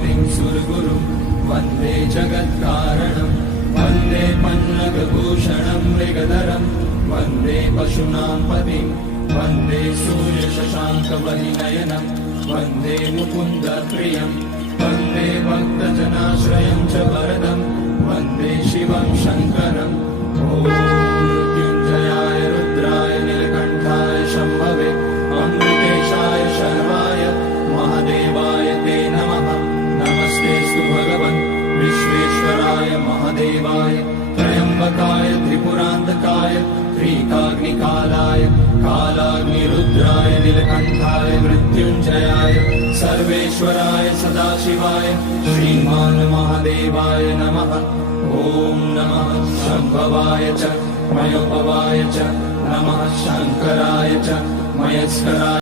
पतिं सुरगुरुं वन्दे जगत्कारणं वन्दे पन्नगभूषणं मृगधरं वन्दे पशूनां पतिं वन्दे सूर्यशशाङ्कवलिनयनं वन्दे मुकुन्दप्रियं वन्दे भक्तजनाश्रयं च वरदं वन्दे शिवं शङ्करम् ॐ मृत्युञ्जयाय रुद्राय नीलकण्ठाय शम्भवे अमृतेशाय शर्वाय महादेवाय ते नमः। नमस्तेऽस्तु भगवन् विश्वेश्वराय महादेवाय त्र्यम्बकाय त्रिपुरान्तकाय त्रिकाग्निकालाय कालाग्निरुद्राय नीलकण्ठाय मृत्युञ्जयाय सर्वेश्वराय सदाशिवाय श्रीमान् महादेवाय नमः। ॐ नमः शम्भवाय च मयोपवाय च नमः शङ्कराय च मयस्कराय